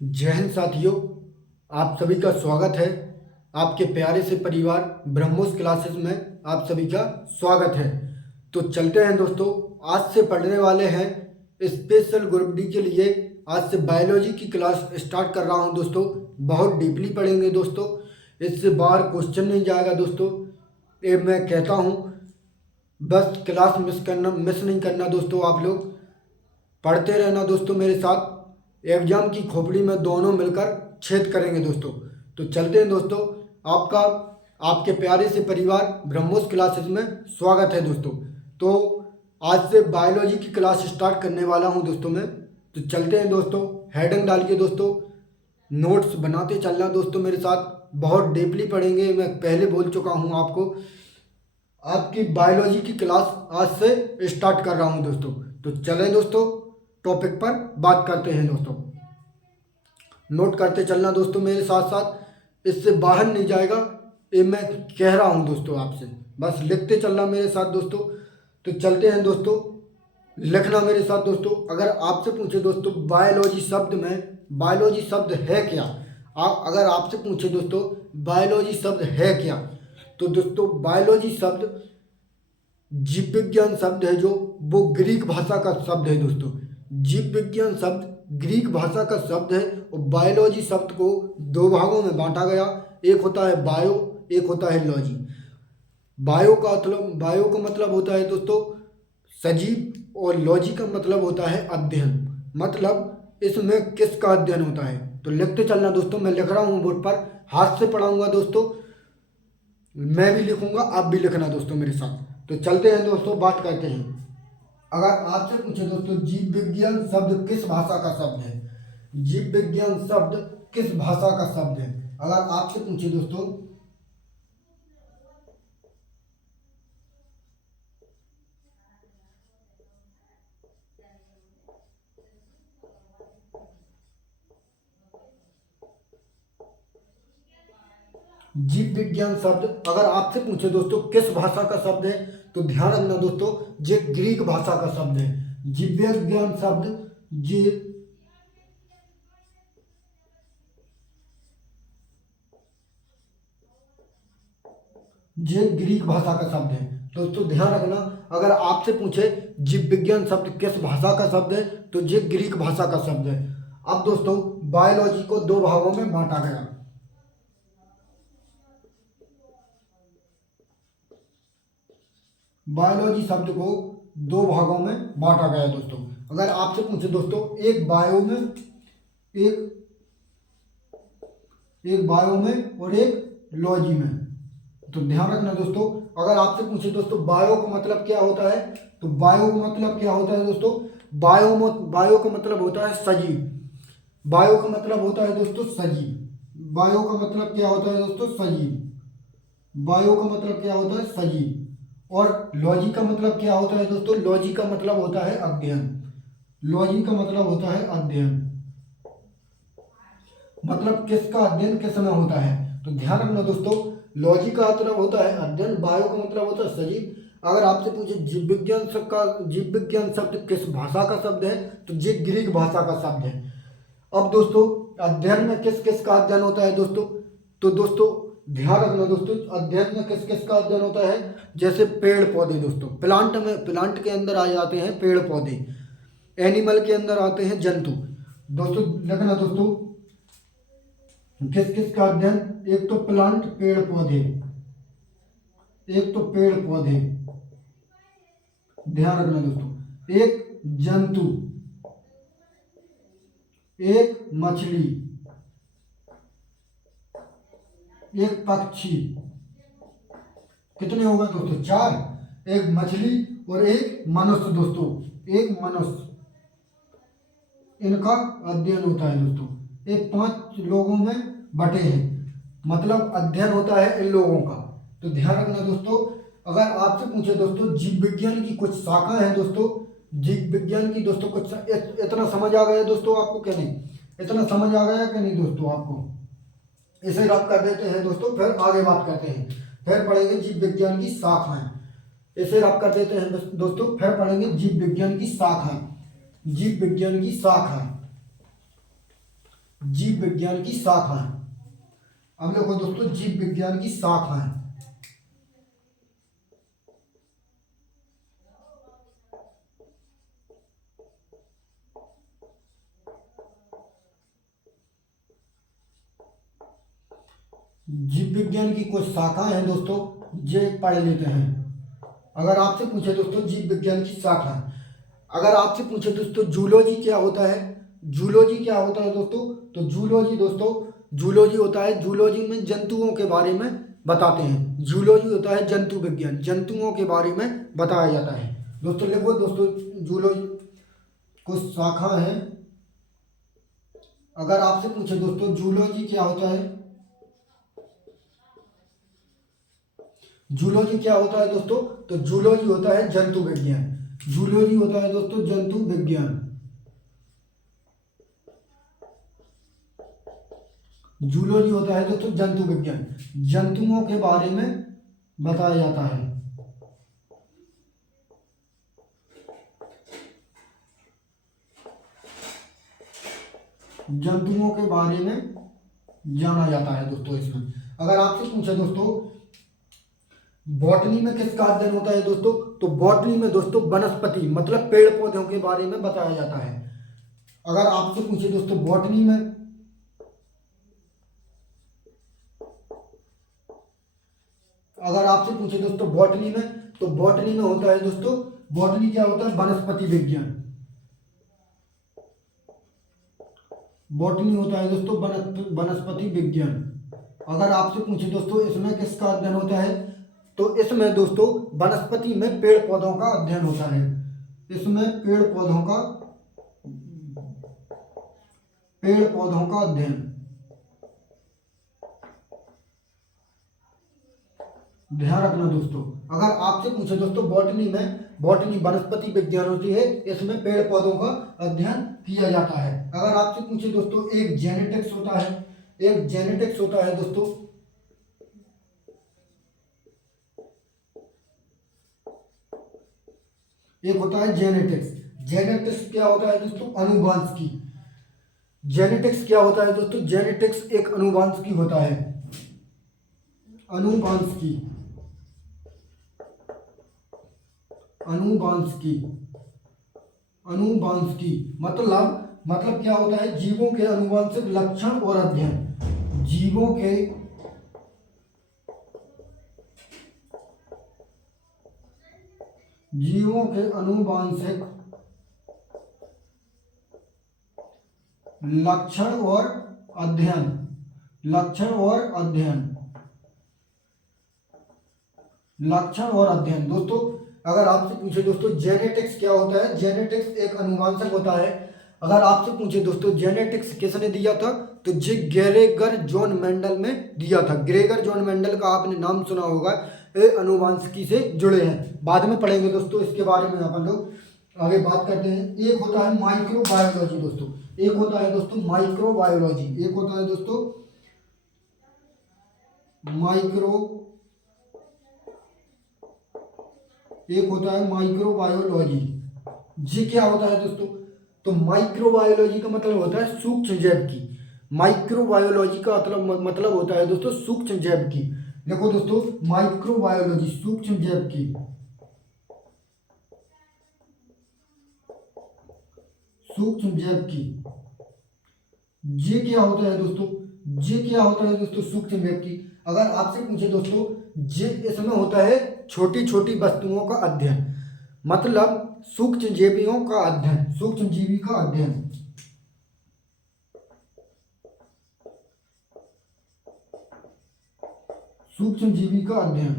जय हिंद साथियों। आप सभी का स्वागत है आपके प्यारे से परिवार ब्रह्मोस क्लासेस में। आप सभी का स्वागत है। तो चलते हैं दोस्तों, आज से पढ़ने वाले हैं स्पेशल ग्रुप डी के लिए। आज से बायोलॉजी की क्लास स्टार्ट कर रहा हूं दोस्तों। बहुत डीपली पढ़ेंगे दोस्तों, इससे बाहर क्वेश्चन नहीं जाएगा दोस्तों। ये मैं कहता हूं, बस क्लास मिस नहीं करना दोस्तों। आप लोग पढ़ते रहना दोस्तों मेरे साथ। एग्जाम की खोपड़ी में दोनों मिलकर छेद करेंगे दोस्तों। तो चलते हैं दोस्तों, आपका आपके प्यारे से परिवार ब्रह्मोस क्लासेस में स्वागत है दोस्तों। तो आज से बायोलॉजी की क्लास स्टार्ट करने वाला हूं दोस्तों मैं। तो चलते हैं दोस्तों, हेडिंग डालिए दोस्तों, नोट्स बनाते चलना दोस्तों मेरे साथ। बहुत डीपली पढ़ेंगे, मैं पहले बोल चुका हूं आपको। आपकी बायोलॉजी की क्लास आज से स्टार्ट कर रहा हूं दोस्तों। तो चलें दोस्तों, टॉपिक पर बात करते हैं दोस्तों। नोट करते चलना दोस्तों मेरे साथ साथ, इससे बाहर नहीं जाएगा। ये मैं कह रहा हूं दोस्तों आपसे, बस लिखते चलना मेरे साथ दोस्तों। तो चलते हैं दोस्तों, लिखना मेरे साथ दोस्तों। अगर आपसे पूछे दोस्तों बायोलॉजी शब्द में, बायोलॉजी शब्द है क्या, अगर आपसे पूछे दोस्तों बायोलॉजी शब्द है क्या, तो दोस्तों बायोलॉजी शब्द जीव विज्ञान शब्द है जो, वो ग्रीक भाषा का शब्द है दोस्तों। जीव विज्ञान शब्द ग्रीक भाषा का शब्द है और बायोलॉजी शब्द को दो भागों में बांटा गया। एक होता है बायो, एक होता है लॉजी। बायो का मतलब होता है दोस्तों सजीव, और लॉजी का मतलब होता है अध्ययन। मतलब इसमें किसका अध्ययन होता है। तो लिखते चलना दोस्तों, मैं लिख रहा हूँ बोर्ड पर, हाथ से पढ़ाऊंगा दोस्तों। मैं भी लिखूंगा, आप भी लिखना दोस्तों मेरे साथ। तो चलते हैं दोस्तों, बात करते हैं। अगर आपसे पूछे दोस्तों जीव विज्ञान शब्द किस भाषा का शब्द है, जीव विज्ञान शब्द किस भाषा का शब्द है, अगर आपसे पूछे दोस्तों, जीव विज्ञान शब्द अगर आपसे पूछे दोस्तों किस भाषा का शब्द है, तो ध्यान रखना दोस्तों, ये ग्रीक भाषा का शब्द है। जीव विज्ञान शब्द ये ग्रीक भाषा का शब्द है दोस्तों। ध्यान रखना, अगर आपसे पूछे जीव विज्ञान शब्द किस भाषा का शब्द है, तो ये ग्रीक भाषा का शब्द है। अब दोस्तों बायोलॉजी को दो भागों में बांटा गया। बायोलॉजी शब्द को दो भागों में बांटा गया दोस्तों। अगर आपसे पूछे दोस्तों एक बायो में, एक एक बायो में और एक लॉजी में, तो ध्यान रखना दोस्तों। अगर आपसे पूछे दोस्तों बायो का मतलब क्या होता है, तो बायो का मतलब क्या होता है दोस्तों, बायो का मतलब होता है सजीव। बायो का मतलब होता है दोस्तों सजीव। बायो का मतलब क्या होता है दोस्तों, सजीव। बायो का मतलब क्या होता है, सजीव। और लॉजी का मतलब क्या होता है दोस्तों, लॉजी का मतलब होता है अध्ययन। लॉजी का मतलब होता है अध्ययन, मतलब किसका अध्ययन किस में होता है। तो ध्यान रखना दोस्तों, लॉजी का मतलब होता है अध्ययन, बायो का मतलब होता है सजीव। अगर आपसे पूछे जीव विज्ञान शब्द किस भाषा का शब्द है, तो ये ग्रीक भाषा का शब्द है। अब दोस्तों अध्ययन में किस किस का अध्ययन होता है दोस्तों, तो दोस्तों ध्यान रखना दोस्तों, अध्ययन में किस किस का अध्ययन होता है, जैसे पेड़ पौधे दोस्तों, प्लांट के अंदर आ जाते हैं पेड़ पौधे, एनिमल के अंदर आते हैं जंतु। दोस्तों लिखना दोस्तों, किस किस का अध्ययन, एक तो प्लांट पेड़ पौधे, एक तो पेड़ पौधे, ध्यान रखना दोस्तों, एक जंतु, एक मछली, एक पक्षी। कितने हो गए दोस्तों, चार। एक मछली और एक मनुष्य दोस्तों, एक मनुष्य, इनका अध्ययन होता है दोस्तों। ये पांच लोगों में बटे हैं, मतलब अध्ययन होता है इन लोगों का। तो ध्यान रखना दोस्तों, अगर आपसे पूछे दोस्तों जीव विज्ञान की कुछ शाखा है दोस्तों, जीव विज्ञान की दोस्तों कुछ इतना समझ आ गया दोस्तों आपको, क्या नहीं, इतना समझ आ गया कि नहीं दोस्तों आपको। इसे रब कर देते हैं दोस्तों, फिर आगे बात करते हैं, फिर पढ़ेंगे जीव विज्ञान की शाखाएं। इसे रब कर देते हैं दोस्तों, फिर पढ़ेंगे जीव विज्ञान की शाखाएं। जीव विज्ञान की शाखाएं, जीव विज्ञान की शाखाएं। अब देखो दोस्तों, जीव विज्ञान की शाखाएं। जीव विज्ञान की कुछ शाखाएं हैं दोस्तों, ये पढ़ लेते हैं। अगर आपसे पूछे दोस्तों जीव विज्ञान की शाखाएं, अगर आपसे पूछे दोस्तों जूलॉजी क्या होता है, जूलॉजी क्या होता है दोस्तों, तो जूलॉजी दोस्तों, जूलॉजी होता है, जूलॉजी में जंतुओं के बारे में बताते हैं। जूलॉजी होता है जंतु विज्ञान, जंतुओं के बारे में बताया जाता है। दोस्तों लिखो दोस्तों, जूलॉजी कुछ शाखा है। अगर आपसे पूछे दोस्तों जूलॉजी क्या होता है, जूलॉजी क्या होता है दोस्तों, तो जूलॉजी होता है जंतु विज्ञान। जूलॉजी होता है दोस्तों जंतु विज्ञान। जूलॉजी होता है दोस्तों जंतु विज्ञान, जंतुओं के बारे में बताया जाता है। जंतुओं के बारे में जाना जाता है दोस्तों इसमें। अगर आपसे पूछे दोस्तों बॉटनी में किसका अध्ययन होता है दोस्तों, तो बॉटनी में दोस्तों वनस्पति मतलब पेड़ पौधों के बारे में बताया जाता है। अगर आपसे पूछे दोस्तों बॉटनी में, अगर आपसे पूछे दोस्तों बॉटनी में, तो बॉटनी में होता है दोस्तों, बॉटनी क्या होता है, वनस्पति विज्ञान। बॉटनी होता है दोस्तों वनस्पति विज्ञान। अगर आपसे पूछे दोस्तों इसमें किसका अध्ययन होता है, तो इसमें दोस्तों वनस्पति में पेड़ पौधों का अध्ययन होता है। इसमें पेड़ पौधों का अध्ययन। ध्यान रखना दोस्तों, अगर आपसे पूछे दोस्तों बॉटनी में, बॉटनी वनस्पति विज्ञान होती है, इसमें पेड़ पौधों का अध्ययन किया जाता है। अगर आपसे पूछे दोस्तों एक जेनेटिक्स होता है, एक जेनेटिक्स होता है दोस्तों, एक होता है जेनेटिक्स। जेनेटिक्स क्या होता है दोस्तों, अनुवांशिकी। जेनेटिक्स क्या होता है दोस्तों, जेनेटिक्स एक अनुवांशिकी होता है। अनुवांशिकी, अनुवांशिकी, अनुवांशिकी मतलब क्या होता है, जीवों के अनुवांशिक लक्षण और अध्ययन। जीवों के अनुवांशिक लक्षण और अध्ययन, लक्षण और अध्ययन, लक्षण और अध्ययन। दोस्तों अगर आपसे पूछे दोस्तों जेनेटिक्स क्या होता है, जेनेटिक्स एक अनुवांशिक होता है। अगर आपसे पूछे दोस्तों जेनेटिक्स किसने दिया था, तो जी ग्रेगर जॉन मेंडल ने दिया था। ग्रेगर जॉन मेंडल का आपने नाम सुना होगा, ये अनुवांशिकी से जुड़े हैं। बाद में पढ़ेंगे दोस्तों इसके बारे में, अपन लोग आगे बात करते हैं। एक होता है माइक्रोबायोलॉजी दोस्तों, एक होता है दोस्तों माइक्रोबायोलॉजी, एक होता है दोस्तों एक होता है माइक्रोबायोलॉजी। जी क्या होता है दोस्तों, तो माइक्रोबायोलॉजी का मतलब होता है सूक्ष्म जैव की। माइक्रोबायोलॉजी का मतलब होता है दोस्तों सूक्ष्म जैव की। देखो दोस्तों माइक्रोबायोलॉजी सूक्ष्म जैव की, सूक्ष्म जैव की। ये क्या होता है दोस्तों, ये क्या होता है दोस्तों सूक्ष्म जैव की। अगर आपसे पूछे दोस्तों, ये इसमें होता है छोटी छोटी वस्तुओं का अध्ययन, मतलब सूक्ष्म जीवियों का अध्ययन, सूक्ष्म जीवी का अध्ययन। सूक्ष्म जीवी का अध्ययन,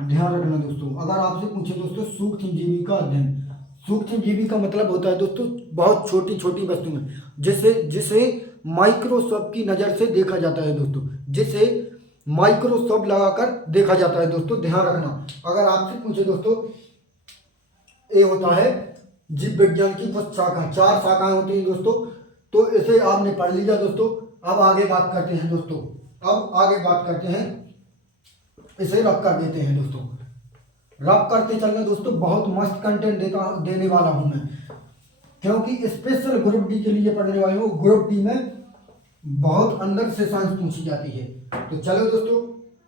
ध्यान रखना दोस्तों। अगर आपसे पूछे दोस्तों सूक्ष्म जीवी का अध्ययन, सूक्ष्म जीवी का मतलब होता है दोस्तों बहुत छोटी छोटी वस्तुएं, जिसे माइक्रोस्कोप की नज़र से देखा जाता है दोस्तों, जिसे माइक्रोस्कोप लगाकर देखा जाता है दोस्तों, ध्यान रखना। अगर आपसे पूछे दोस्तों, ये होता है जीव विज्ञान की कुछ शाखा, 4 शाखाएं होती हैं दोस्तों, तो इसे आपने पढ़ लिया दोस्तों। अब आगे बात करते हैं दोस्तों, अब आगे बात करते हैं, इसे रब कर देते हैं दोस्तों। रब करते चलना दोस्तों, बहुत मस्त कंटेंट देने वाला हूं मैं। क्योंकि स्पेशल ग्रुप डी के लिए पढ़ने वाले हो, ग्रुप डी में बहुत अंदर से साइंस पूछी जाती है। तो चलो दोस्तों,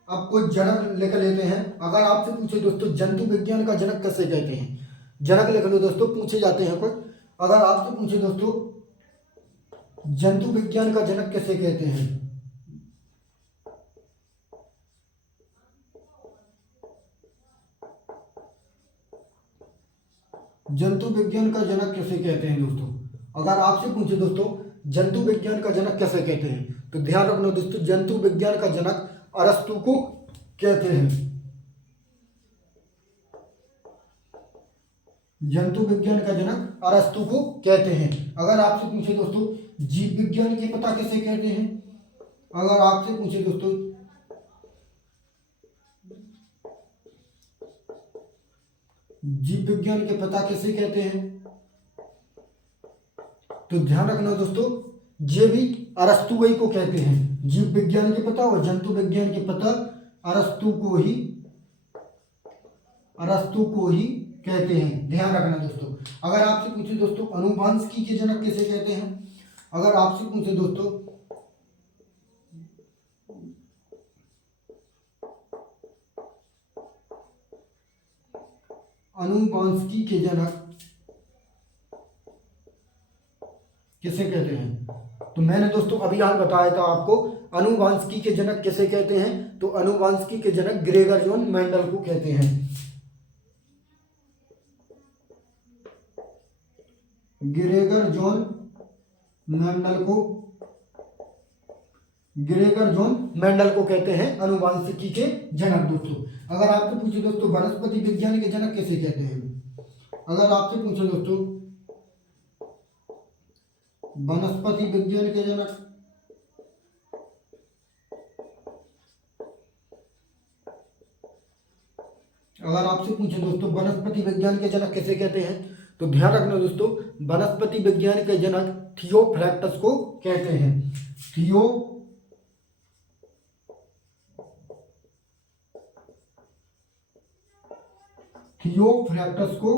अब कुछ जनक लिख लेते हैं। अगर आपसे पूछे दोस्तों जंतु विज्ञान का जनक कैसे कहते हैं, जनक लिख लो दोस्तों, पूछे जाते हैं कुछ। अगर आपसे पूछे दोस्तों जंतु विज्ञान का जनक कैसे कहते हैं, जंतु विज्ञान का जनक कैसे कहते हैं दोस्तों, अगर आपसे पूछे दोस्तों जंतु विज्ञान का जनक कैसे कहते हैं, तो ध्यान रखना दोस्तों, जंतु विज्ञान का जनक अरस्तु को कहते हैं। जंतु विज्ञान का जनक अरस्तु को कहते हैं। अगर आपसे पूछे दोस्तों जीव विज्ञान के पिता कैसे कहते हैं, अगर आपसे पूछे दोस्तों जीव विज्ञान के पिता कैसे कहते हैं, तो ध्यान रखना दोस्तों, ये भी अरस्तु ही को कहते हैं। जीव विज्ञान के पिता और जंतु विज्ञान के पिता अरस्तु को ही कहते हैं। ध्यान रखना दोस्तों। अगर आपसे पूछे दोस्तों अनुवांशिकी के जनक कैसे कहते हैं, अगर आपसे पूछे दोस्तों अनुवांशिकी के जनक किसे कहते हैं, तो मैंने दोस्तों अभी आज बताया था आपको अनुवांशिकी के जनक किसे कहते हैं, तो अनुवांशिकी के जनक ग्रेगर जॉन मेंडल को कहते हैं। ग्रेगर जॉन मेंडल को कहते हैं अनुवांशिकी के जनक दोस्तों। अगर आपसे पूछे दोस्तों वनस्पति विज्ञान के जनक कैसे कहते हैं, अगर आपसे पूछे दोस्तों वनस्पति विज्ञान के जनक, अगर आपसे पूछे दोस्तों वनस्पति विज्ञान के जनक कैसे कहते हैं, तो ध्यान रखना दोस्तों, वनस्पति विज्ञान के जनक थियोफ्रैक्टस को कहते हैं। थियोफ्रैक्टस को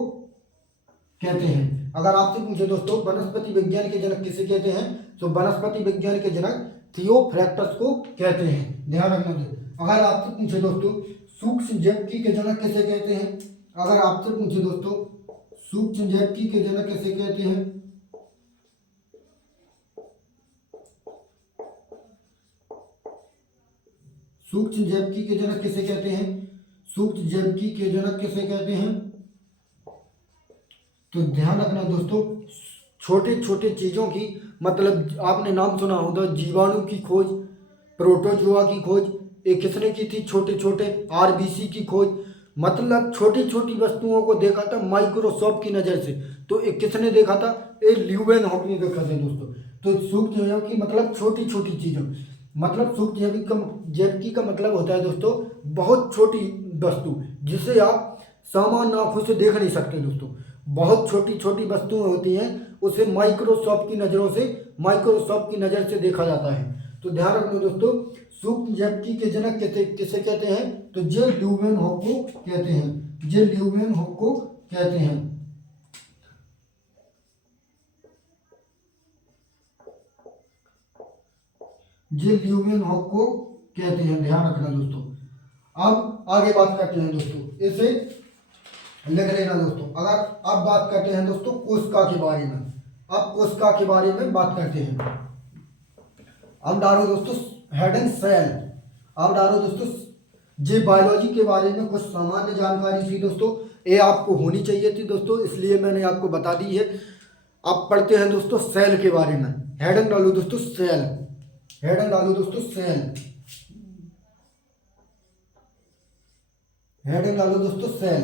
कहते हैं। अगर आपसे पूछे दोस्तों वनस्पति विज्ञान के जनक किसे कहते हैं, तो वनस्पति विज्ञान के जनक थियोफ्रैक्टस को कहते हैं। ध्यान रखना दोस्तों। अगर आपसे पूछे दोस्तों सूक्ष्म जैविकी के जनक कैसे कहते हैं, अगर आपसे पूछे दोस्तों सूक्ष्म जैविकी के जनक कैसे कहते हैं, सूक्ष्म जैविकी के जनक किसे कहते हैं, सूक्ष्म जैविकी के जनक किसे कहते हैं, तो ध्यान रखना दोस्तों, छोटे छोटे चीज़ों की, मतलब आपने नाम सुना होगा जीवाणु की खोज, प्रोटोजोआ की खोज, एक किसने की थी, छोटे छोटे आरबीसी की खोज, मतलब छोटी छोटी वस्तुओं को देखा था माइक्रोस्कोप की नज़र से, तो एक किसने देखा था, एक ल्यूवेनहॉक ने देखा था दोस्तों। तो सूक्ष्म जैविकी मतलब छोटी छोटी चीज़ों, मतलब सूक्ष्म जैविकी का मतलब होता है दोस्तों बहुत छोटी वस्तु जिसे आप सामान्य आँखों से देख नहीं सकते दोस्तों, बहुत छोटी छोटी वस्तुएं होती हैं, उसे माइक्रोस्कोप की नज़र से देखा जाता है। तो ध्यान रखना दोस्तों, सूक्ष्म जैविकी के जनक किसे कहते हैं, तो जे ल्यूवेनहॉक को कहते हैं। जे ल्यूवेनहॉक को कहते हैं। जे ल्यूवेनहॉक को कहते हैं। ध्यान रखना दोस्तों। अब आगे बात करते हैं दोस्तों, इसे लिख लेना दोस्तों। अगर अब बात करते हैं दोस्तों कोशिका के बारे में, अब कोशिका के बारे में बात करते हैं। अब डालो दोस्तों हेड एंड सेल, अब डालो दोस्तों जे बायोलॉजी के बारे में कुछ सामान्य जानकारी थी दोस्तों, ये आपको होनी चाहिए थी दोस्तों, इसलिए मैंने आपको बता दी है। अब पढ़ते हैं दोस्तों सेल के बारे में। हेड एंड डालो दोस्तों सेल, हेड एंड डालो दोस्तों सेल, हेड एंड डालो दोस्तों सेल।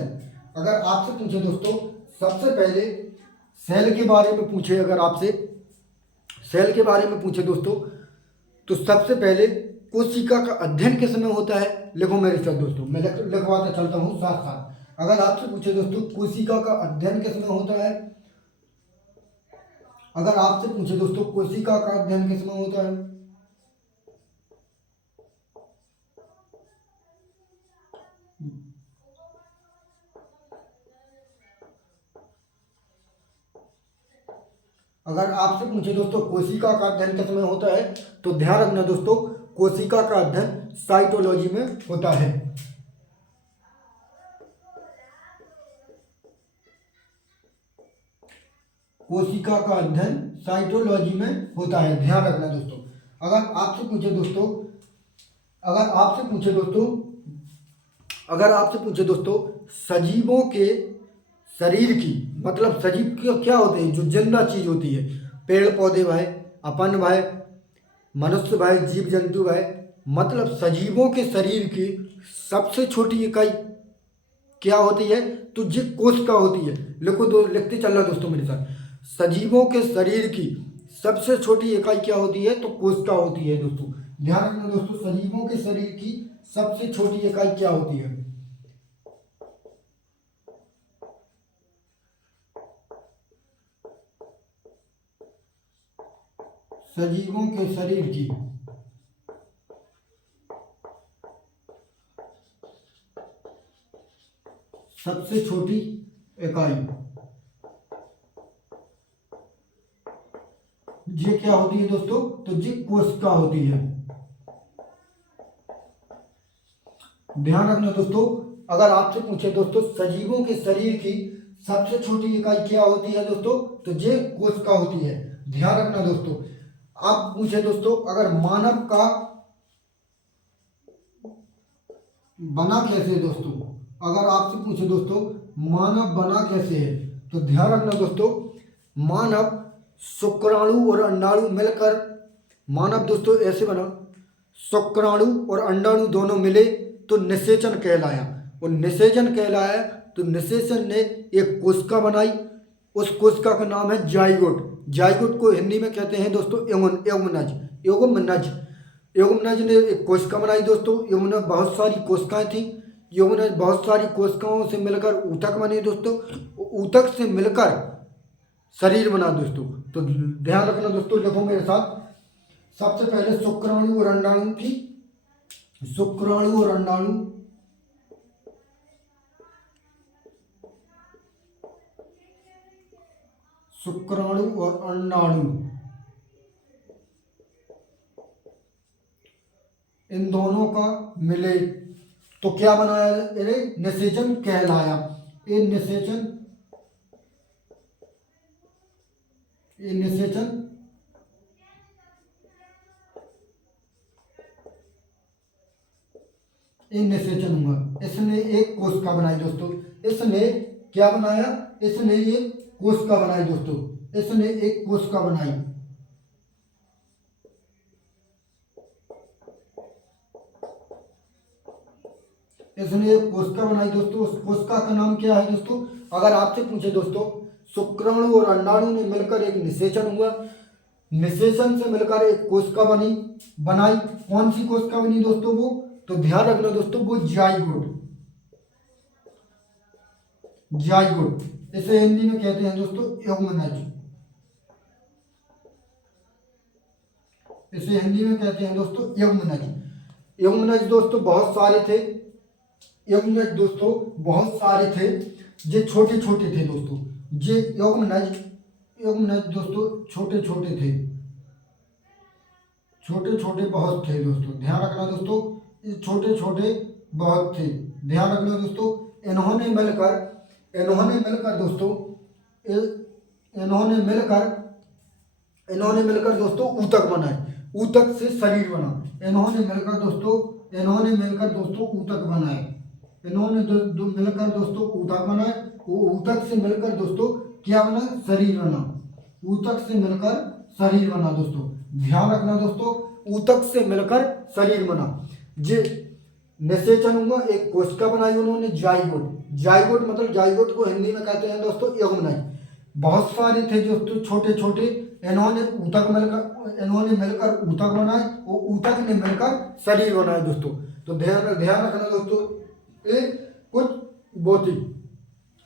अगर आपसे पूछे दोस्तों सबसे पहले सेल के बारे में पूछे, अगर आपसे सेल के बारे में पूछे दोस्तों, तो सबसे पहले कोशिका का अध्ययन किस में होता है, लिखो मेरे साथ दोस्तों, मैं लिखवाता चलता हूँ साथ साथ। अगर आपसे पूछे दोस्तों कोशिका का अध्ययन किस में होता है, अगर आपसे पूछे दोस्तों कोशिका का अध्ययन किस में होता है, अगर आपसे पूछे दोस्तों कोशिका का अध्ययन किस में होता है, तो ध्यान रखना दोस्तों, कोशिका का अध्ययन साइटोलॉजी में होता है। कोशिका का अध्ययन साइटोलॉजी में होता है, ध्यान रखना दोस्तों। अगर आपसे पूछे दोस्तों अगर आपसे पूछे दोस्तों अगर आपसे पूछे दोस्तों सजीवों के शरीर की, मतलब सजीव की क्या होते हैं, जो जिंदा चीज होती है, पेड़ पौधे भाई, अपन भाई, मनुष्य भाई, जीव जंतु भाई, मतलब सजीवों के शरीर की सबसे छोटी इकाई क्या होती है, तो ये कोशिका होती है। लिखो दो, लिखते चलना दोस्तों मेरे साथ। सजीवों के शरीर की सबसे छोटी इकाई क्या होती है, तो कोशिका होती है दोस्तों। ध्यान रखना दोस्तों, सजीवों के शरीर की सबसे छोटी इकाई क्या होती है। सजीवों के शरीर की सबसे छोटी इकाई ये क्या होती है दोस्तों, तो ये कोशिका होती है। ध्यान रखना दोस्तों, अगर आपसे पूछे दोस्तों सजीवों के शरीर की सबसे छोटी इकाई क्या होती है दोस्तों, तो ये कोशिका होती है। ध्यान रखना दोस्तों। आप पूछे दोस्तों अगर मानव का बना कैसे है दोस्तों, अगर आपसे पूछे दोस्तों मानव बना कैसे है, तो ध्यान रखना दोस्तों, मानव शुक्राणु और अंडाणु मिलकर, मानव दोस्तों ऐसे बना, शुक्राणु और अंडाणु दोनों मिले तो निषेचन कहलाया, और निषेचन कहलाया तो निषेचन ने एक कोशिका बनाई। उस कोशिका का नाम है जाइगोट। जाइगोट को हिंदी में कहते हैं दोस्तों एगुमनज। एगुमनज एगुमनज ने एक कोशिका बनाई दोस्तों। एगुमनज बहुत सारी कोशिकाएं थी। एगुमनज बहुत सारी कोशिकाओं से मिलकर ऊतक बने दोस्तों। ऊतक से मिलकर शरीर बना दोस्तों। तो ध्यान रखना दोस्तों, लिखो मेरे साथ। सबसे पहले शुक्राणु और अंडाणु थी। शुक्राणु और अंडाणु शुक्राणु और अंडाणु इन दोनों का मिले तो क्या बनाया, निषेचन कहलाया। ये निषेचन ये निषेचन ये निषेचन हुआ। इसने एक कोशिका बनाई दोस्तों। इसने क्या बनाया, इसने एक कोशिका बनाई दोस्तों। इसने एक कोशिका बनाई। इसने एक कोशिका बनाई दोस्तों। उस कोशिका का नाम क्या है दोस्तों, अगर आपसे पूछे दोस्तों शुक्राणु और अंडाणु ने मिलकर एक निषेचन हुआ, निषेचन से मिलकर एक कोशिका बनाई। कौन सी कोशिका बनी दोस्तों, वो तो ध्यान रखना दोस्तों, वो जाइगोट। जाइगोट इसे हिंदी में कहते हैं दोस्तों एगुमनज। इसे हिंदी में कहते हैं दोस्तों एगुमनज। एगुमनज दोस्तों बहुत सारे थे। एगुमनज दोस्तों बहुत सारे थे। ये छोटे छोटे थे दोस्तों। ये एगुमनज दोस्तों छोटे छोटे थे। छोटे छोटे बहुत थे दोस्तों। ध्यान रखना दोस्तों, ये छोटे छोटे बहुत थे। ध्यान रखना दोस्तों, इन्होंने मिलकर दोस्तों इन्होंने मिलकर दोस्तों ऊतक बनाए। ऊतक से शरीर बना। इन्होंने मिलकर दोस्तों ऊतक बनाए। मिलकर दोस्तों ऊतक बनाए। वो ऊतक से मिलकर दोस्तों क्या बना, शरीर बना। ऊतक से मिलकर शरीर बना दोस्तों। ध्यान रखना दोस्तों, ऊतक से मिलकर शरीर बना। ये निषेचन हुआ, एक कोशिका बनाई उन्होंने जाइगोट। जाइगोट मतलब जाइगोट को हिंदी में कहते हैं दोस्तों एगुमनज। बहुत सारे थे दोस्तों छोटे छोटे। इन्होंने मिलकर ऊतक बनाए। वो ऊतक ने मिलकर शरीर बनाए दोस्तों। तो ध्यान रखना दोस्तों, एक कुछ वो थी।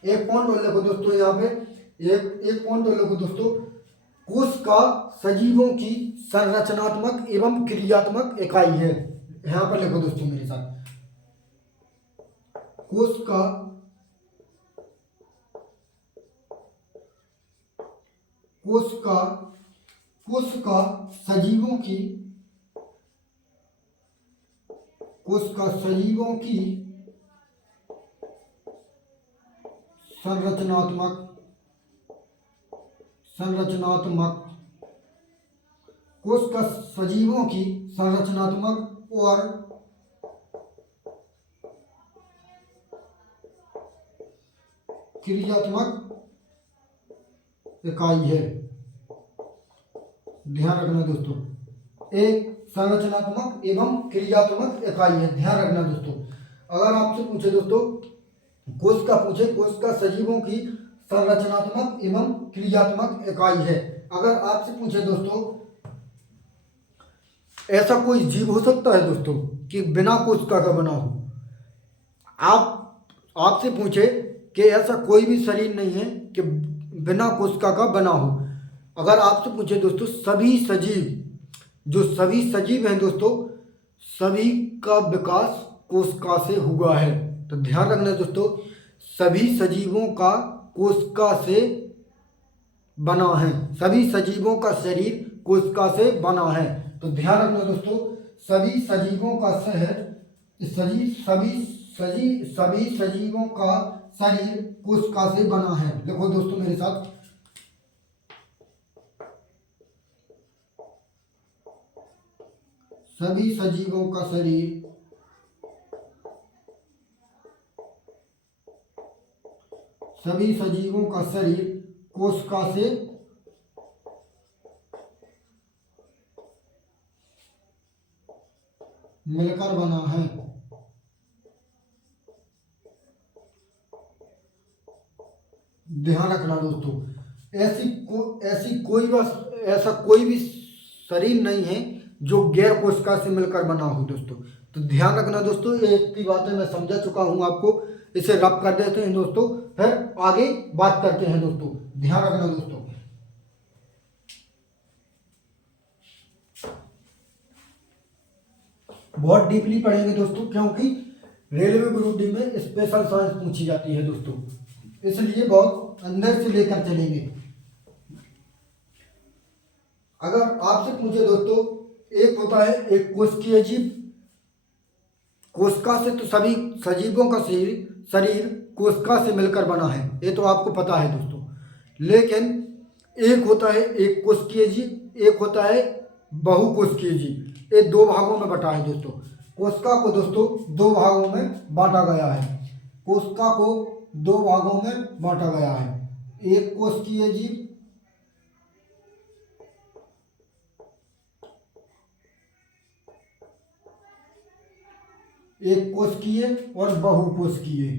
एक पॉइंट और लिखो दोस्तों यहाँ पे, एक पॉइंट और लिखो दोस्तों। कोशिका सजीवों की संरचनात्मक एवं क्रियात्मक इकाई है। यहाँ पर लिखो दोस्तों मेरे साथ। कोशिका कोशिका सजीवों की संरचनात्मक कोशिका सजीवों की संरचनात्मक और क्रियात्मक इकाई है। ध्यान रखना दोस्तों, एक संरचनात्मक एवं क्रियात्मक इकाई है। ध्यान रखना दोस्तों, अगर आपसे पूछे दोस्तों कोशिका सजीवों की संरचनात्मक एवं क्रियात्मक इकाई है। अगर आपसे पूछे दोस्तों ऐसा कोई जीव हो सकता है दोस्तों कि बिना कोशिका का बना हो? आपसे पूछे कि ऐसा कोई भी शरीर नहीं है कि बिना कोशिका का बना हो। अगर आपसे पूछे दोस्तों सभी सजीव हैं दोस्तों, सभी का विकास कोशिका से हुआ है। तो ध्यान रखना दोस्तों, सभी सजीवों का कोशिका से बना है, सभी सजीवों का शरीर कोशिका से बना है। तो ध्यान रखना दोस्तों, सभी सजीवों का शरीर कोशिका से बना है। देखो दोस्तों मेरे साथ, सभी सजीवों का शरीर कोशिका से मिलकर बना है। ध्यान रखना दोस्तों, ऐसा कोई भी शरीर नहीं है जो गैर कोशिका से मिलकर बना हो दोस्तों। तो ध्यान रखना दोस्तों, ये इतनी बातें मैं समझा चुका हूं आपको, इसे रब कर देते हैं दोस्तों, फिर आगे बात करते हैं दोस्तों। ध्यान रखना दोस्तों, बहुत डीपली पढ़ेंगे दोस्तों, क्योंकि रेलवे ग्रुप डी में स्पेशल साइंस पूछी जाती है दोस्तों, इसलिए बहुत अंदर से लेकर चलेंगे। अगर आपसे पूछे दोस्तों, एक होता है एक कोशिकीय जीव, कोशिका से तो सभी सजीवों का शरीर कोशिका से मिलकर बना है, ये तो आपको पता है दोस्तों। लेकिन एक होता है एक कोशिकीय जीव, एक होता है बहुकोशिकीय जीव। ये दो भागों में बटा है दोस्तों। कोशिका को दोस्तों दो भागों में बांटा गया है। कोशिका को दो भागों में बांटा गया है, एक कोशिकीय जीव एक कोशिकीय और बहुकोशिकीय।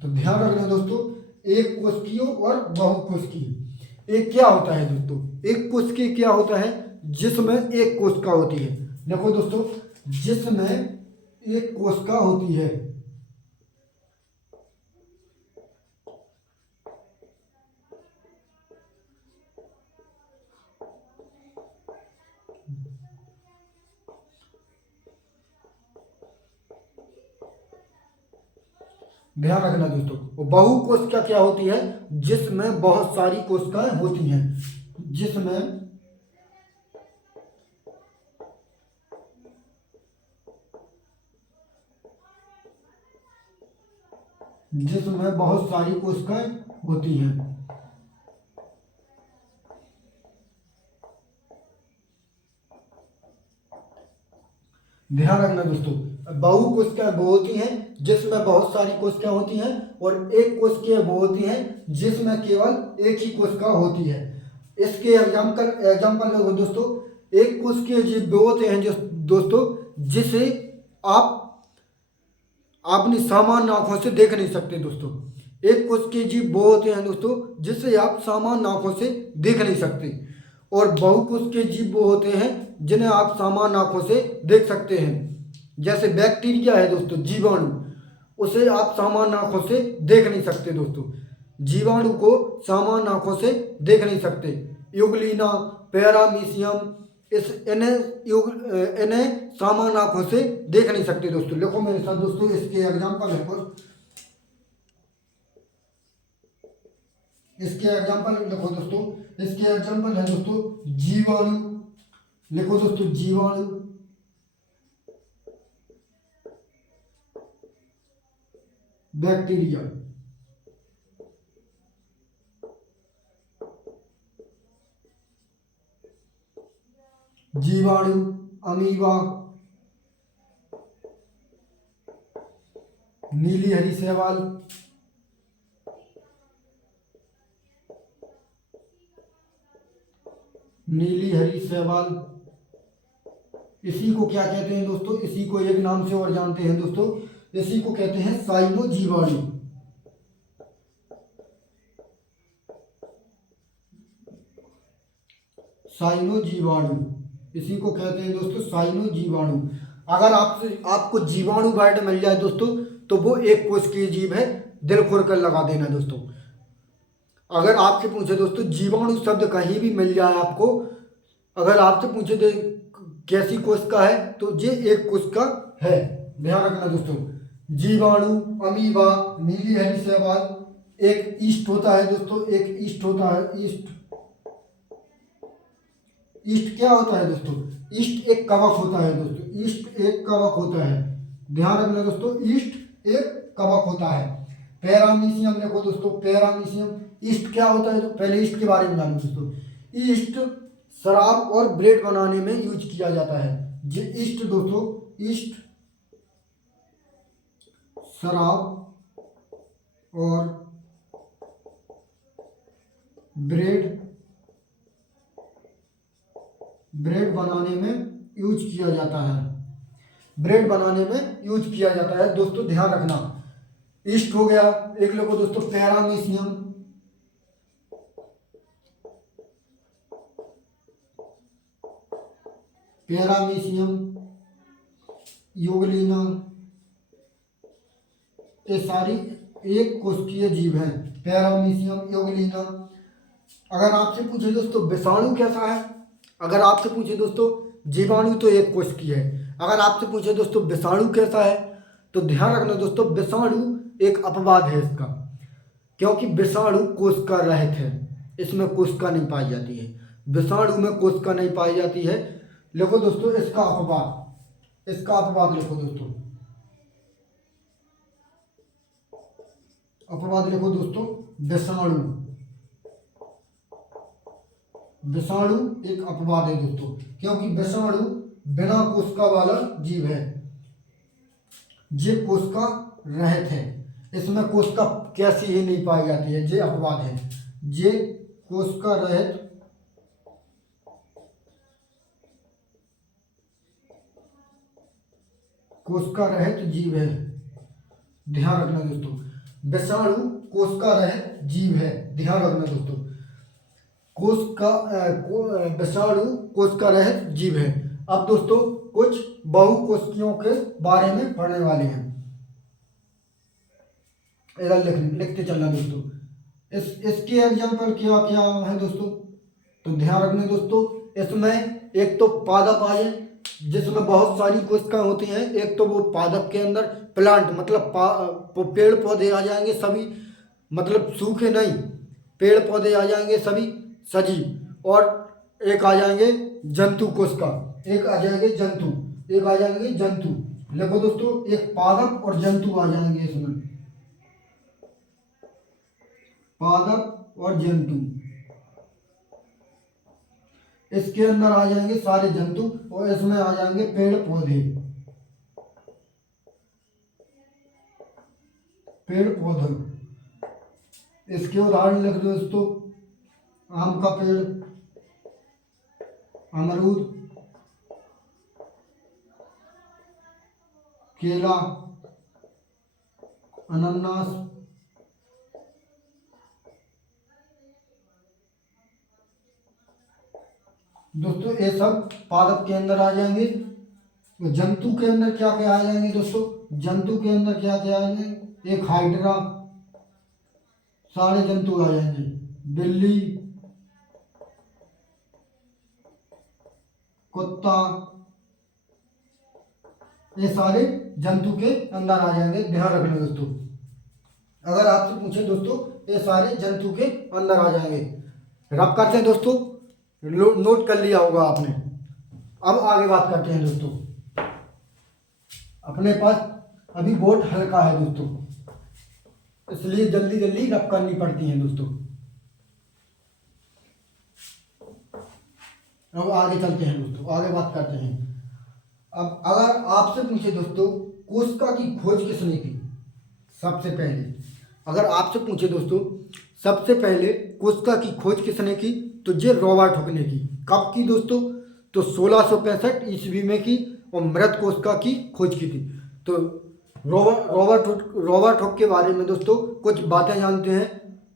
तो ध्यान रखना दोस्तों, एक कोशिकीय और बहुकोशिकीय। एक क्या होता है दोस्तों, एक कोशिकीय क्या होता है जिसमें एक कोशिका होती है। देखो दोस्तों, जिसमें एक कोशिका होती है, ध्यान रखना दोस्तों। वो बहुकोशिका क्या होती है, जिसमें बहुत सारी कोशिकाएं होती हैं, जिसमें बहुत सारी कोशिकाएं होती हैं। ध्यान रखना दोस्तों, बहुकोशिकाएं वो होती हैं जिसमें बहुत सारी कोशिकाएं होती हैं, और एक कोशिकीय वो होती हैं जिसमें केवल एक ही कोशिका होती है। इसके एग्जाम्पल देखो दोस्तों, एक कोशिकीय जीव वो होते हैं जो दोस्तों जिसे आप अपनी सामान्य आंखों से देख नहीं सकते दोस्तों। एक कोशिकीय जीव वो होते हैं दोस्तों जिसे आप सामान्य आंखों से देख नहीं सकते, और बहुकोशिकीय जीव वो होते हैं जिन्हें आप सामान्य आंखों से देख सकते हैं। जैसे बैक्टीरिया है दोस्तों, जीवाणु, उसे आप सामान्य आंखों से देख नहीं सकते दोस्तों। जीवाणु को सामान्य आंखों से देख नहीं सकते। यूग्लिना, पैरामीशियम, इन्हें सामान्य आंखों से देख नहीं सकते दोस्तों। लिखो मेरे साथ दोस्तों, इसके एग्जाम्पल है कुछ। इसके एग्जाम्पल लिखो दोस्तों, इसके एग्जाम्पल है दोस्तों जीवाणु। लिखो दोस्तों जीवाणु, बैक्टीरिया, जीवाणु, अमीबा, नीली हरी शैवाल, नीली हरी शैवाल। इसी को क्या कहते हैं दोस्तों, इसी को एक नाम से और जानते हैं दोस्तों, इसी को कहते हैं साइनोजीवाणु। साइनोजीवाणु, इसी को कहते हैं दोस्तों साइनोजीवाणु। अगर आपको जीवाणु वर्ड मिल जाए दोस्तों तो वो एक कोशिकीय जीव है, दिल खोल कर लगा देना दोस्तों। अगर आपसे पूछे दोस्तों जीवाणु शब्द कहीं भी मिल जाए आपको, अगर आपसे पूछे तो कैसी कोशिका है, तो ये एक कोशिका है, ध्यान रखना दोस्तों। जीवाणु, अमीबा, नीली हरी शैवाल, एक ईस्ट होता है दोस्तों, एक ईस्ट होता है। ईस्ट, ईस्ट क्या होता है दोस्तों, ईस्ट एक कवक होता है दोस्तों, ईस्ट एक कवक होता है, ध्यान रखना दोस्तों, ईस्ट एक कवक होता है। पैरामीशियम देखो दोस्तों, पैरामीशियम, ईस्ट क्या होता है, तो पहले ईस्ट के बारे में जानो दोस्तों। ईस्ट शराब और ब्रेड बनाने में यूज किया जाता है। ये ईस्ट दोस्तों, ईस्ट शराब और ब्रेड बनाने में यूज किया जाता है, ब्रेड बनाने में यूज किया जाता है दोस्तों, ध्यान रखना। ईस्ट हो गया, एक लोगों दोस्तों पैरामीशियम, पैरामीशियम, यूगलिना, ये सारी एक कोशिकीय जीव है। Paramecium, euglena. अगर आपसे पूछे दोस्तों विषाणु कैसा है, अगर आपसे पूछे दोस्तों जीवाणु तो एक कोशिकीय है, अगर आपसे पूछे दोस्तों विषाणु कैसा है, तो ध्यान रखना दोस्तों विषाणु एक अपवाद है इसका, क्योंकि विषाणु कोशिका रहित है, इसमें कोशिका नहीं पाई जाती है, विषाणु में कोशिका नहीं पाई जाती है। लिखो दोस्तों इसका अपवाद, इसका अपवाद लिखो दोस्तों, अपवाद लिखो दोस्तों विषाणु, विषाणु एक अपवाद है दोस्तों, क्योंकि विषाणु बिना कोशिका वाला जीव है, ये कोशिका रहित है, इसमें कोशिका कैसी ही नहीं पाई जाती है, ये अपवाद है, ये कोशिका रहित जीव है, ध्यान रखना दोस्तों। विषाणु कोशिका रहित जीव है, ध्यान रखना दोस्तों। विषाणु कोशिका रहित जीव है। अब दोस्तों कुछ बहुकोशिकीयों के बारे में पढ़ने वाले हैं, इधर लिखते चलना दोस्तों। इसके एग्जाम्पल क्या क्या है दोस्तों, तो ध्यान रखना दोस्तों, इसमें एक तो पादप आ जाए जिसमें बहुत सारी कोशिकाएं होती हैं, एक तो वो पादप के अंदर प्लांट मतलब पेड़ पौधे आ जाएंगे सभी, मतलब सूखे नहीं, पेड़ पौधे आ जाएंगे सभी सजीव, और एक आ जाएंगे जंतु कोशिका, एक आ जाएंगे जंतु, एक आ जाएंगे जंतु। देखो दोस्तों एक पादप और जंतु आ जाएंगे इसमें, पादप और जंतु, इसके अंदर आ जाएंगे सारे जंतु और इसमें आ जाएंगे पेड़ पौधे, पेड़ पौधे। इसके उदाहरण लिख दो दोस्तों, आम का पेड़, अमरूद, केला, अनानास, दोस्तों ये सब पादप के अंदर आ जाएंगे। तो जंतु के अंदर क्या क्या आ जाएंगे दोस्तों, जंतु के अंदर क्या क्या आएंगे, एक हाइड्रा, सारे जंतु आ जाएंगे, बिल्ली, कुत्ता, ये सारे जंतु के अंदर आ जाएंगे। ध्यान रखना दोस्तों, अगर आपसे पूछे दोस्तों ये सारे जंतु के अंदर आ जाएंगे। रब करते हैं दोस्तों, नोट कर लिया होगा आपने। अब आगे बात करते हैं दोस्तों, अपने पास अभी बोर्ड हल्का है दोस्तों, इसलिए जल्दी जल्दी रब करनी पड़ती है दोस्तों। अब आगे चलते हैं दोस्तों, आगे बात करते हैं। अब अगर आपसे पूछे दोस्तों कोशिका की खोज किसने की, सबसे पहले अगर आपसे पूछे दोस्तों सबसे पहले कोशिका की खोज किसने की, तो ये रॉबर्ट हुक ने की। कब की दोस्तों, तो 1665 ईस्वी में की, और मृत कोशिका की खोज की थी। तो रॉबर्ट हुक के बारे में दोस्तों कुछ बातें जानते हैं,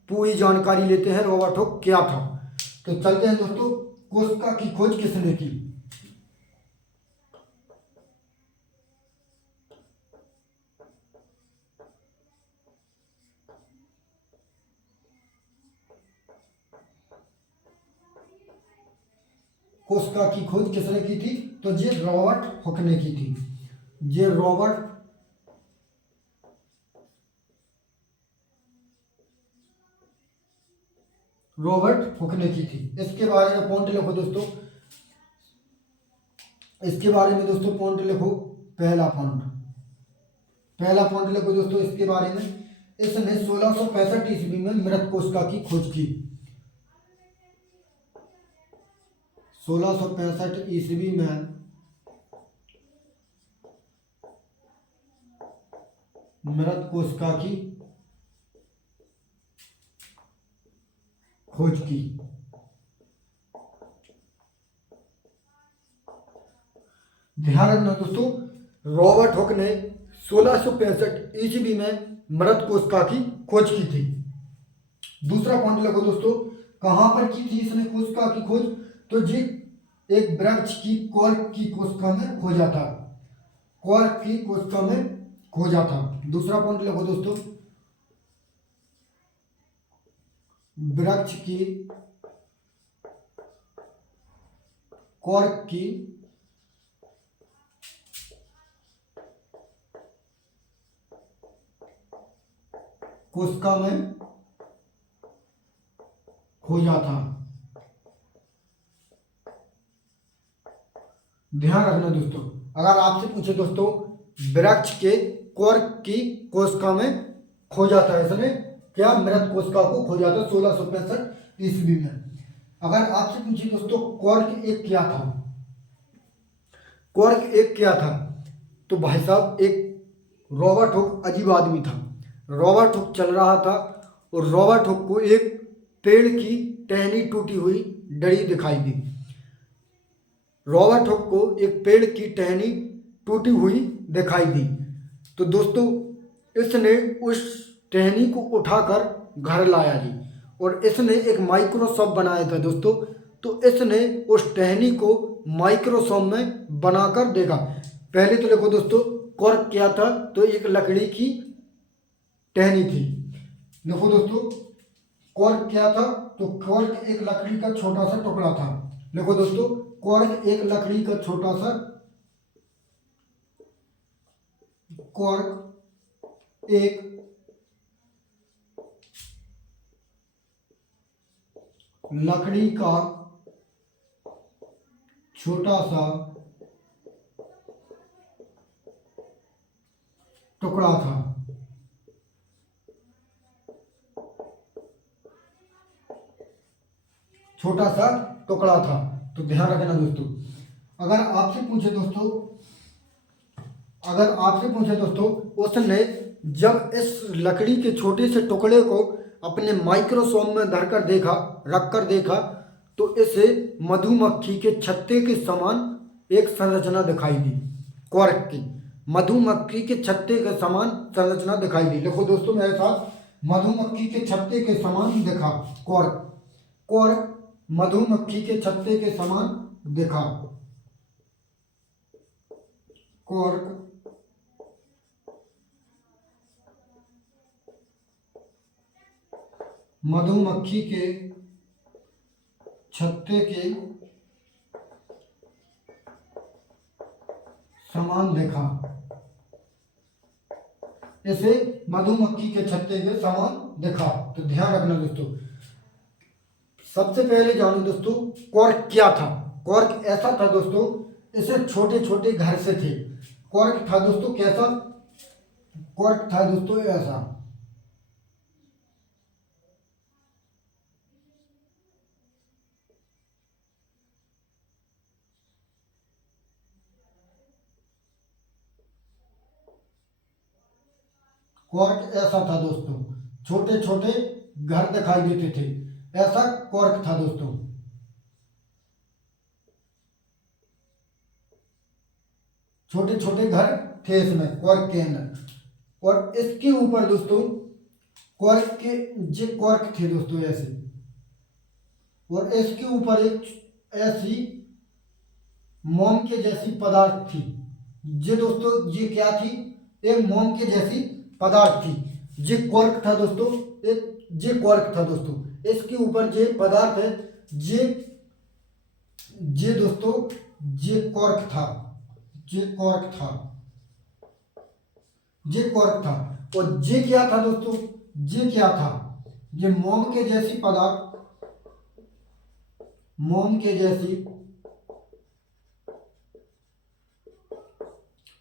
पूरी जानकारी लेते हैं रॉबर्ट हुक क्या था। तो चलते हैं दोस्तों, कोशिका की खोज किसने की। कोशिका की खोज किसने की थी, तो ये रॉबर्ट हुक ने की थी। ये रॉबर्ट हुक ने की थी। इसके बारे में पॉइंट लिखो दोस्तों, इसके बारे में दोस्तों पॉइंट लिखो। पहला पॉइंट लिखो दोस्तों इसके बारे में, इसने 1665 ईस्वी में मृत कोशिका की खोज की। 1665 ईस्वी में मृत कोशिका की खोज की। ध्यान रखना दोस्तों, रॉबर्ट हुक ने 1665 ईस्वी में मृत कोशिका की खोज की थी। दूसरा पॉइंट लिखो दोस्तों, कहां पर की थी इसने कोशिका की खोज, तो जी एक वृक्ष की कॉर्क की कोशिका में खोजा था। कॉर्क की कोशिका में खोजा था। दूसरा पॉइंट लिखो दोस्तों, वृक्ष की कॉर्क की कोशिका में खोजा था। ध्यान रखना दोस्तों, अगर आपसे पूछे दोस्तों वृक्ष के कॉर्क की कोशिका में खोजा था इसने, क्या मृत कोशिका को खोजा था 1665 ईस्वी में। अगर आपसे पूछे दोस्तों कॉर्क एक क्या था, कॉर्क एक क्या था, तो भाई साहब एक रॉबर्ट हुक अजीब आदमी था। रॉबर्ट हुक चल रहा था और रॉबर्ट हुक को एक पेड़ की टहनी टूटी हुई डली दिखाई दी। रॉबर्ट हुक को एक पेड़ की टहनी टूटी हुई दिखाई दी। तो दोस्तों इसने उस टहनी को उठाकर घर लाया जी, और इसने एक माइक्रोस्कोप बनाया था दोस्तों। तो इसने उस टहनी को माइक्रोस्कोप में बनाकर देखा। पहले तो देखो दोस्तों कॉर्क क्या था, तो एक लकड़ी की टहनी थी। देखो दोस्तों कॉर्क क्या था, तो कॉर्क एक लकड़ी का छोटा सा टुकड़ा था। देखो दोस्तों कॉर्क एक लकड़ी का छोटा सा, कॉर्क एक लकड़ी का छोटा सा टुकड़ा था। छोटा सा टुकड़ा था। तो ध्यान रखना दोस्तों, अगर आपसे पूछे दोस्तों उसने जब इस लकड़ी के छोटे से टुकड़े को अपने माइक्रोस्कोप में धरकर देखा, रखकर देखा, तो इसे मधुमक्खी के छत्ते के समान एक संरचना दिखाई दी। कॉर्क की मधुमक्खी के छत्ते के समान संरचना दिखाई दी। देखो दोस्तों मेरे साथ, मधुमक्खी के छत्ते के समान दिखा कॉर्क मधुमक्खी के छत्ते के समान दिखा। कॉर्क मधुमक्खी के छत्ते के समान देखा। इसे मधुमक्खी के छत्ते के समान देखा। तो ध्यान रखना दोस्तों। सबसे पहले जानो दोस्तों कॉर्क क्या था। कॉर्क ऐसा था दोस्तों, इसे छोटे छोटे घर से थे। कॉर्क था दोस्तों कैसा, कॉर्क था दोस्तों ऐसा। कॉर्क ऐसा था दोस्तों, छोटे छोटे घर दिखाई देते थे, ऐसा कॉर्क था दोस्तों। छोटे छोटे घर थे इसमें कॉर्क के अंदर। और इसके ऊपर दोस्तों कॉर्क के जे कॉर्क थे दोस्तों ऐसे, और इसके ऊपर एक ऐसी मोम के जैसी पदार्थ थी। ये दोस्तों ये क्या थी, एक मोम के जैसी पदार्थ थी। ये कॉर्क था दोस्तों, एक ये कॉर्क था दोस्तों। इसके ऊपर ये पदार्थ है, ये दोस्तों ये कॉर्क था, ये कॉर्क था, ये कॉर्क था। और ये क्या था दोस्तों, ये क्या था, ये मोम के जैसी पदार्थ, मोम के जैसी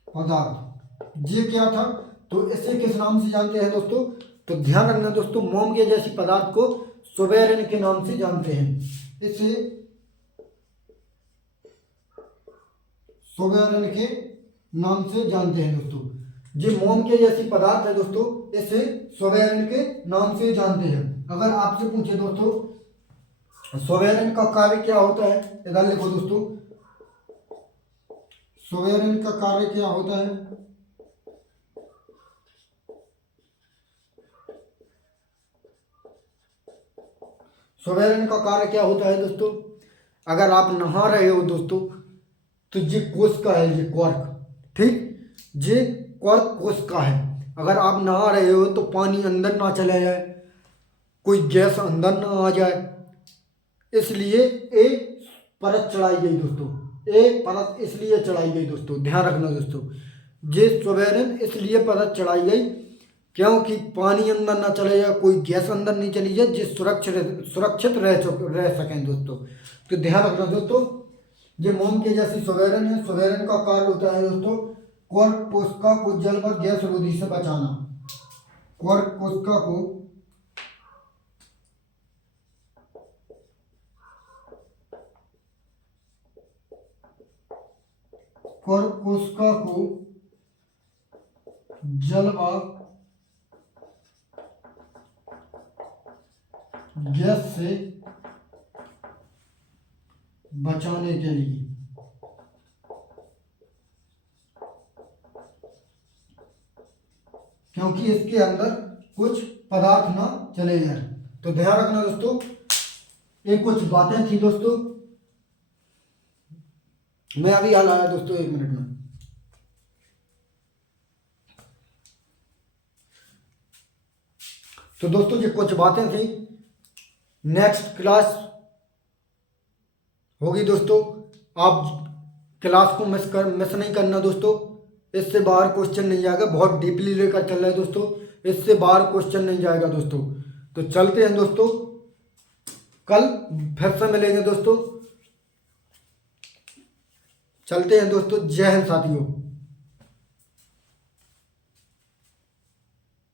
पदार्थ, ये क्या था। तो इसे किस नाम से जानते हैं दोस्तों, तो ध्यान रखना दोस्तों, मोम के जैसी पदार्थ को सोवेरिन के नाम से जानते हैं। इसे सोवेरिन के नाम से जानते हैं दोस्तों। ये मोम के जैसी पदार्थ है दोस्तों, इसे सोवेरिन के नाम से जानते हैं। अगर आपसे पूछे दोस्तों सोवेरिन का कार्य क्या होता है, इधर लिखो दोस्तों, सोवेरिन का कार्य क्या होता है। सोवेरिन का कार्य क्या होता है दोस्तों, अगर आप नहा रहे हो दोस्तों तो ये कोशिका है, ये कॉर्क, ठीक, ये कॉर्क कोशिका है। अगर आप नहा रहे हो तो पानी अंदर ना चला जाए, कोई गैस अंदर ना आ जाए, इसलिए एक परत चढ़ाई गई दोस्तों, एक परत इसलिए चढ़ाई गई दोस्तों। ध्यान रखना दोस्तों, ये सोवेरिन इसलिए परत चढ़ाई गई क्योंकि पानी अंदर ना चले जाए, कोई गैस अंदर नहीं चली जाए, जिस सुरक्षित रह सकें दोस्तों। तो ध्यान रखना दोस्तों, ये मोम के जैसी सोवेरिन है। सोवेरिन का कार्य होता है दोस्तों कॉर्क कोशिका को जल व गैस रोधी से बचाना। कॉर्क कोशिका को कॉर्क कोशिका को जल व गैस से बचाने के लिए, क्योंकि इसके अंदर कुछ पदार्थ ना चले जाए। तो ध्यान रखना दोस्तों, ये कुछ बातें थी दोस्तों। मैं अभी हाल आया दोस्तों, 1 मिनट में। तो दोस्तों ये कुछ बातें थी। नेक्स्ट क्लास होगी दोस्तों, आप क्लास को मिस नहीं करना दोस्तों। इससे बाहर क्वेश्चन नहीं जाएगा, बहुत डीपली लेकर चल रहा है दोस्तों, इससे बाहर क्वेश्चन नहीं जाएगा दोस्तों। तो चलते हैं दोस्तों, कल फिर से मिलेंगे दोस्तों। चलते हैं दोस्तों, जय हिंद साथियों।